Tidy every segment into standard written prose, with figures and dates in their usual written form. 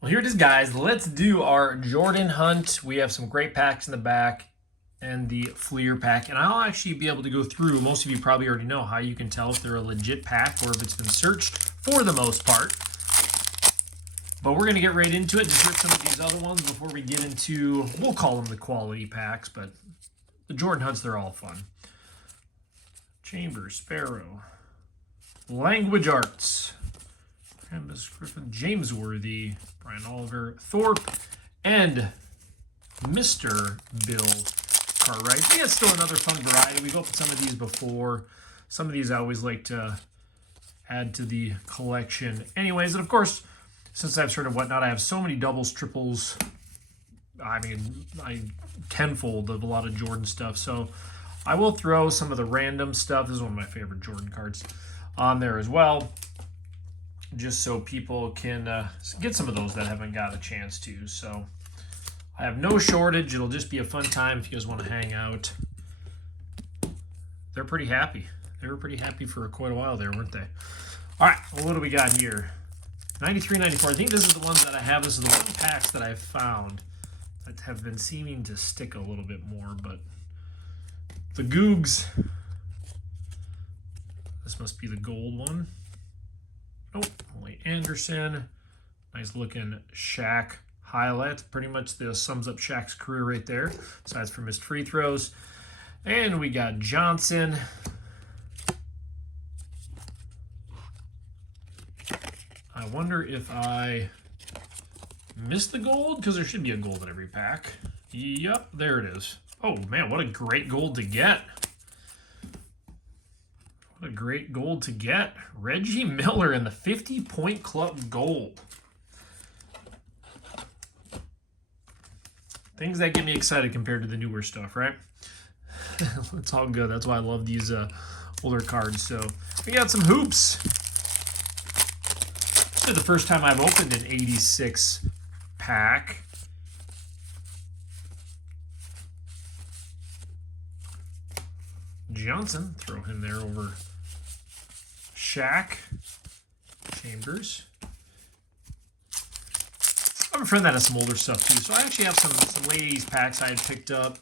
Well, here it is, guys. Let's do our Jordan hunt. We have some great packs in the back and the Fleer pack. And I'll actually be able to go through, most of you probably already know how you can tell if they're a legit pack or if it's been searched for the most part. But we're going to get right into it. Just rip some of these other ones before we get into, we'll call them the quality packs, but the Jordan hunts, they're all fun. Chambers, Sparrow, Language Arts, Miss Griffin, James Worthy, Brian Oliver, Thorpe, and Mr. Bill Cartwright. Yeah, it's still another fun variety. We've opened some of these before. Some of these I always like to add to the collection. Anyways, and of course, since I've started Whatnot, I have so many doubles, triples. I mean, I tenfold of a lot of Jordan stuff. So I will throw some of the random stuff. This is one of my favorite Jordan cards on there as well, just so people can get some of those that haven't got a chance to. So I have no shortage. It'll just be a fun time if you guys want to hang out. They're pretty happy. They were pretty happy for quite a while there, weren't they? All right, well, what do we got here? 93, 94. I think this is the ones that I have. This is the one packs that I've found that have been seeming to stick a little bit more, but the Googs. This must be the gold one. Nope, only Anderson. Nice looking Shaq highlight. Pretty much this sums up Shaq's career right there, besides for missed free throws. And we got Johnson. I wonder if I missed the gold, because there should be a gold in every pack. Yep, there it is. Oh man, what a great gold to get. What a great gold to get. Reggie Miller in the 50-point club gold. Things that get me excited compared to the newer stuff, right? It's all good. That's why I love these older cards. So we got some hoops. This is the first time I've opened an 86 pack. Johnson, throw him there over Shaq. Chambers. I have a friend that has some older stuff too, so I actually have some late 80s packs I had picked up.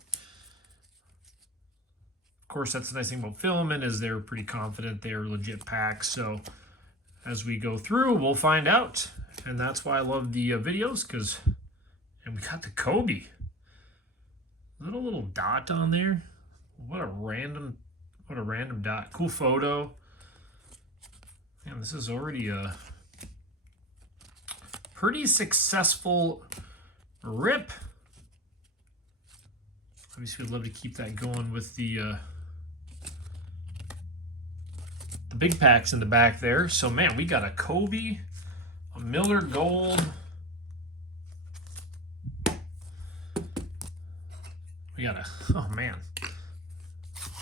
Of course, that's the nice thing about Filament is they're pretty confident they're legit packs. So as we go through, we'll find out, and that's why I love the videos. And we got the Kobe, little dot on there. What a random dot. Cool photo. Man, this is already a pretty successful rip. Obviously, we'd love to keep that going with the big packs in the back there. So, man, we got a Kobe, a Miller Gold. We got a, oh man.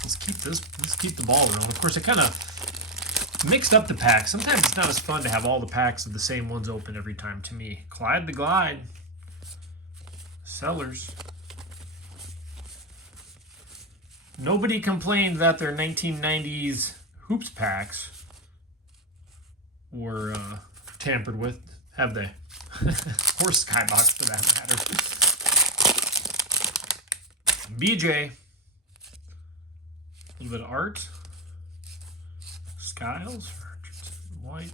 Let's keep the ball rolling. Of course, it kind of mixed up the packs. Sometimes it's not as fun to have all the packs of the same ones open every time to me. Clyde the Glide. Sellers. Nobody complained that their 1990s Hoops packs were tampered with, have they? Or Skybox for that matter. BJ. A little bit of art. Skiles. White.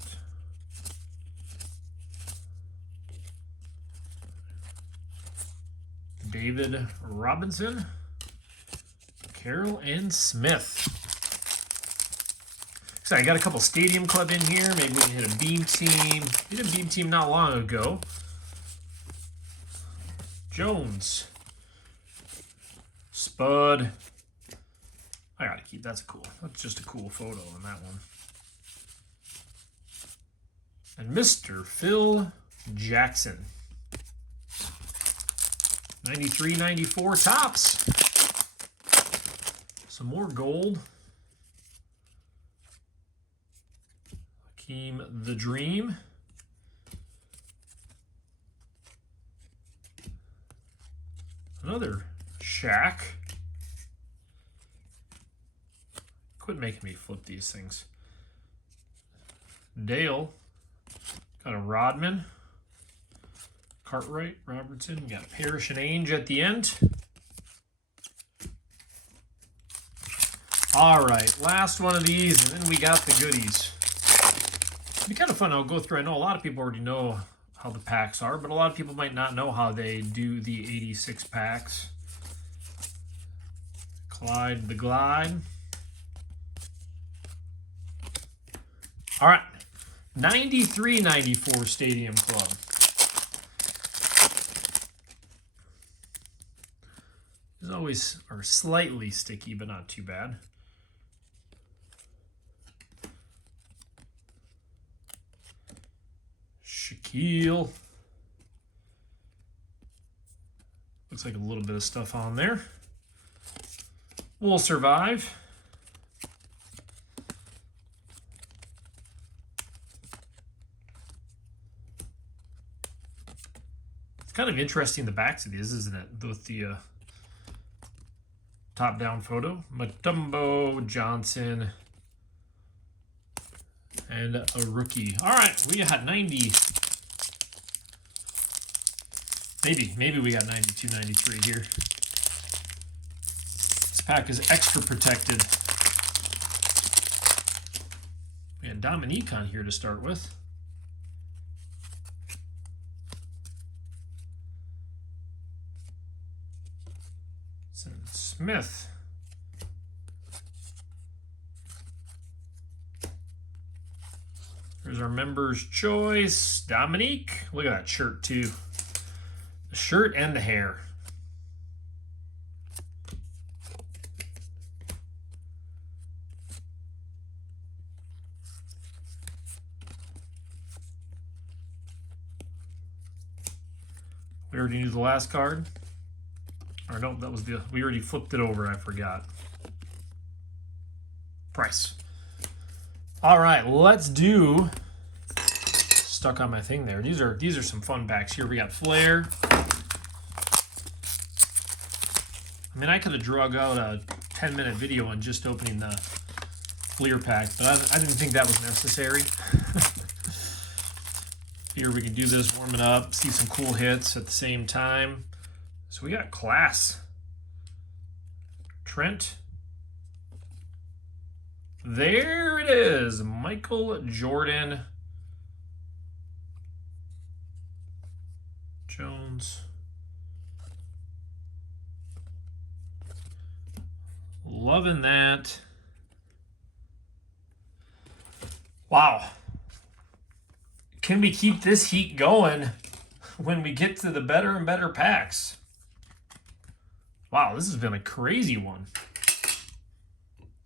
David Robinson. Carroll and Smith. So I got a couple Stadium Club in here. Maybe we can hit a Beam Team. Hit a Beam Team not long ago. Jones. Spud. I gotta keep, that's just a cool photo on that one. And Mr. Phil Jackson. 93, 94 tops. Some more gold. Hakeem the Dream. Another Shaq. Quit making me flip these things. Dale. Got a Rodman. Cartwright, Robertson. We got Parrish and Ainge at the end. All right, last one of these, and then we got the goodies. It'd be kind of fun. I'll go through. I know a lot of people already know how the packs are, but a lot of people might not know how they do the 86 packs. Clyde the Glide. All right, 93-94 Stadium Club. These always are slightly sticky, but not too bad. Shaquille. Looks like a little bit of stuff on there. Will survive. It's kind of interesting, the backs of these, isn't it? With the top-down photo. Mutombo, Johnson, and a rookie. All right, we got 90. Maybe we got 92, 93 here. This pack is extra protected. We had Dominique on here to start with. Smith. There's our member's choice. Dominique. Look at that shirt, too. The shirt and the hair. We already knew the last card. Or no, that was we already flipped it over, I forgot. Price. All right, let's do, stuck on my thing there. These are some fun packs here. We got Flair. I mean, I could have drug out a 10-minute video on just opening the Fleer pack, but I didn't think that was necessary. Here we can do this, warm it up, see some cool hits at the same time. So we got Class. Trent. There it is. Michael Jordan. Jones. Loving that. Wow. Can we keep this heat going when we get to the better and better packs? Wow, this has been a crazy one.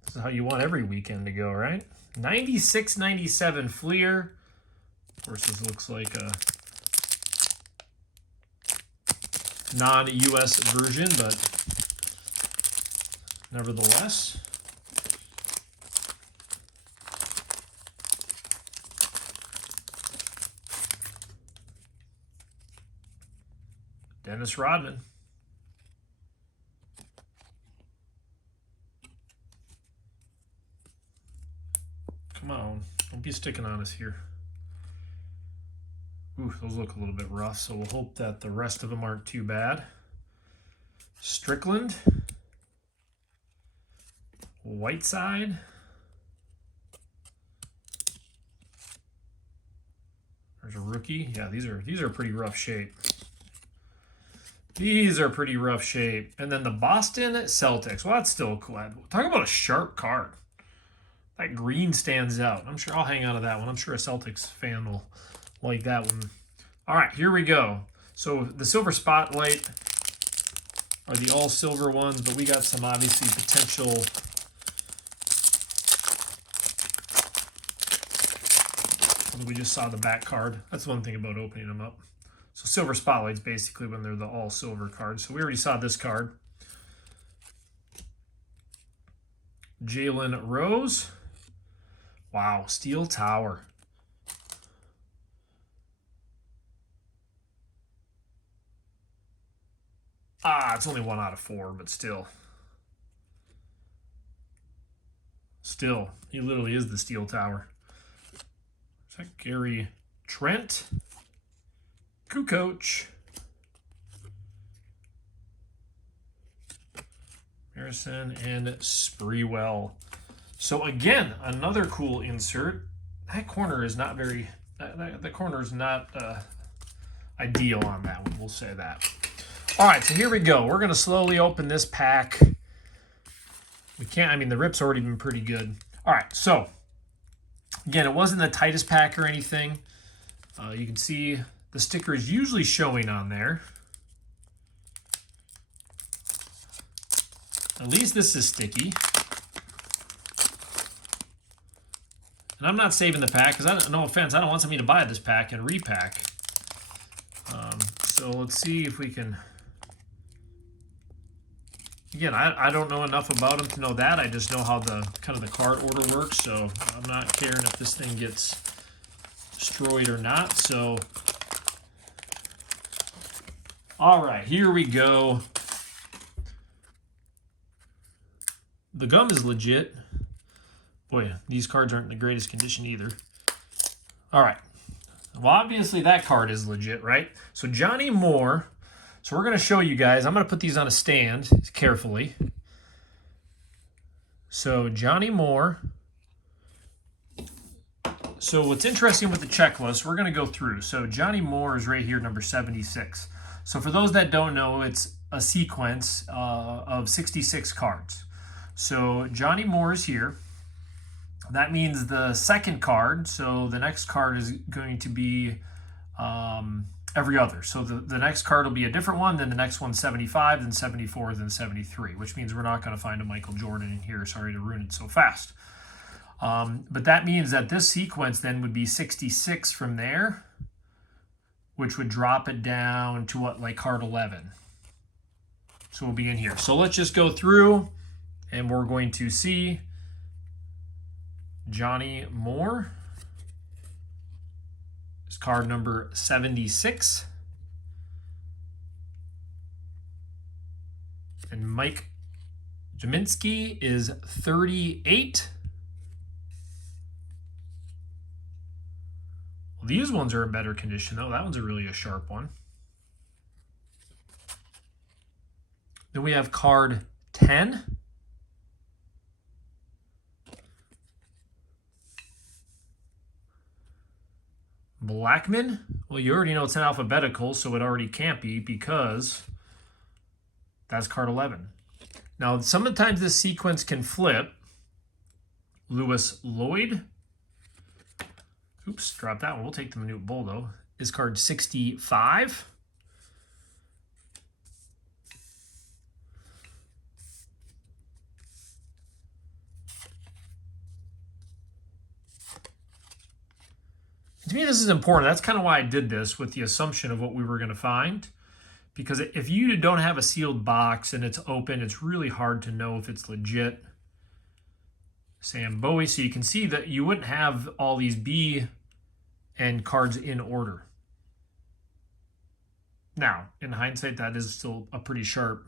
This is how you want every weekend to go, right? 96-97 Fleer. Of course, this looks like a non-US version, but nevertheless. Dennis Rodman. Come on, don't be sticking on us here. Ooh, those look a little bit rough, so we'll hope that the rest of them aren't too bad. Strickland. Whiteside. There's a rookie. Yeah, these are pretty rough shape. These are pretty rough shape. And then the Boston Celtics. Well, that's still cool. Talk about a sharp card. That green stands out. I'm sure I'll hang on to that one. I'm sure a Celtics fan will like that one. All right, here we go. So the Silver Spotlight are the all-silver ones, but we got some obviously potential we just saw the back card. That's one thing about opening them up. So Silver Spotlight's basically when they're the all-silver cards. So we already saw this card. Jalen Rose. Wow, Steel Tower. It's only 1 out of 4, but still. Still, he literally is the Steel Tower. Is that Gary Trent? Kukoc. Harrison and Sprewell. So again, another cool insert. That corner is not very. The corner is not ideal on that one. We'll say that. All right, so here we go. We're gonna slowly open this pack. We can't. I mean, the rip's already been pretty good. All right, so again, it wasn't the tightest pack or anything. You can see the sticker is usually showing on there. At least this is sticky. And I'm not saving the pack because, no offense, I don't want somebody to buy this pack and repack. So let's see if we can... Again, I don't know enough about them to know that. I just know how the kind of the card order works, so I'm not caring if this thing gets destroyed or not. So, all right, here we go. The gum is legit. Boy, these cards aren't in the greatest condition either. All right. Well, obviously that card is legit, right? So Johnny Moore. So we're going to show you guys. I'm going to put these on a stand carefully. So Johnny Moore. So what's interesting with the checklist, we're going to go through. So Johnny Moore is right here, number 76. So for those that don't know, it's a sequence of 66 cards. So Johnny Moore is here. That means the second card, so the next card is going to be every other. So the next card will be a different one, then the next one's 75, then 74, then 73, which means we're not going to find a Michael Jordan in here. Sorry to ruin it so fast. But that means that this sequence then would be 66 from there, which would drop it down to what, like card 11. So we'll be in here. So let's just go through. And we're going to see Johnny Moore. It's card number 76. And Mike Jaminski is 38. Well, these ones are in better condition, though. That one's really a sharp one. Then we have card 10. Blackman. Well, you already know it's in alphabetical, so it already can't be because that's card 11. Now, sometimes this sequence can flip. Lewis Lloyd. Oops, drop that one. We'll take the Manute Bull, though. Is card 65. To me, this is important. That's kind of why I did this with the assumption of what we were going to find. Because if you don't have a sealed box and it's open, it's really hard to know if it's legit. Sam Bowie. So you can see that you wouldn't have all these B and cards in order. Now, in hindsight, that is still a pretty sharp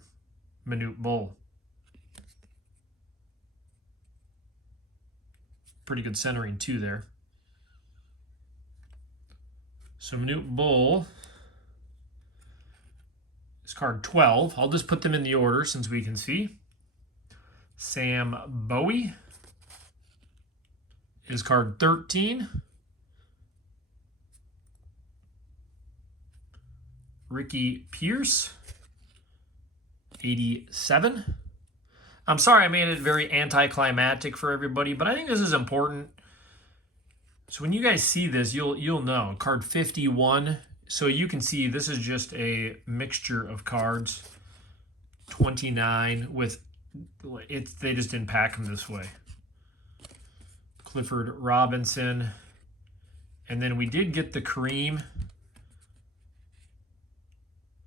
Manute Bull. Pretty good centering too there. So Manute Bull is card 12. I'll just put them in the order since we can see. Sam Bowie is card 13. Ricky Pierce, 87. I'm sorry I made it very anticlimactic for everybody, but I think this is important. So when you guys see this, you'll know. Card 51. So you can see this is just a mixture of cards. 29 with they just didn't pack them this way. Clifford Robinson. And then we did get the Kareem.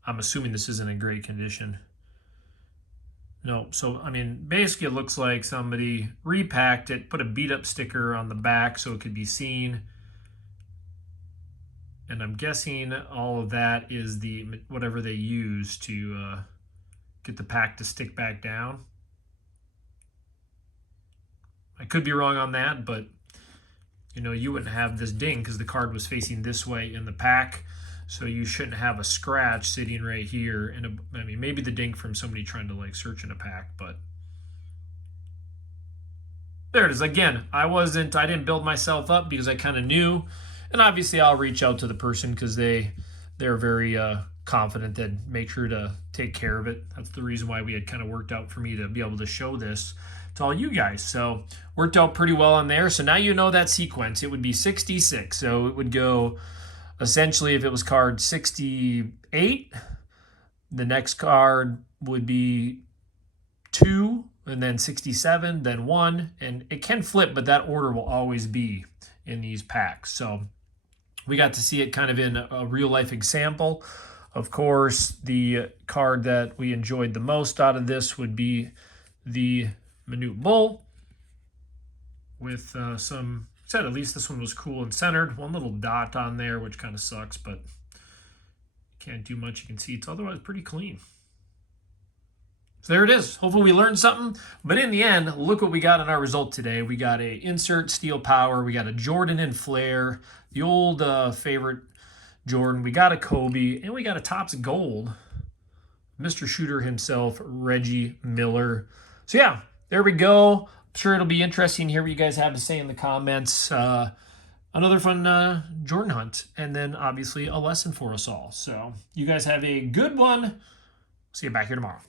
I'm assuming this isn't in great condition. No, so, I mean, basically it looks like somebody repacked it, put a beat-up sticker on the back so it could be seen. And I'm guessing all of that is the whatever they use to get the pack to stick back down. I could be wrong on that, but, you know, you wouldn't have this ding because the card was facing this way in the pack. So you shouldn't have a scratch sitting right here. And I mean, maybe the ding from somebody trying to like search in a pack, but There it is. Again, I didn't build myself up because I kind of knew. And obviously I'll reach out to the person because they're very confident that make sure to take care of it. That's the reason why we had kind of worked out for me to be able to show this to all you guys. So worked out pretty well on there. So now you know that sequence. It would be 66. So it would go essentially if it was card 68, the next card would be 2, and then 67, then 1, and it can flip, but that order will always be in these packs. So we got to see it kind of in a real life example. Of course, the card that we enjoyed the most out of this would be the Manute Bull with some, said at least this one was cool and centered. One little dot on there, which kind of sucks, but can't do much. You can see it's otherwise pretty clean. So there it is. Hopefully we learned something. But in the end, look what we got in our result today. We got a insert Steel Power. We got a Jordan and Flair, the old favorite Jordan. We got a Kobe, and we got a Topps Gold, Mr. Shooter himself, Reggie Miller. So yeah, there we go. I'm sure it'll be interesting to hear what you guys have to say in the comments. Another fun Jordan hunt, and then obviously a lesson for us all. So you guys have a good one. See you back here tomorrow.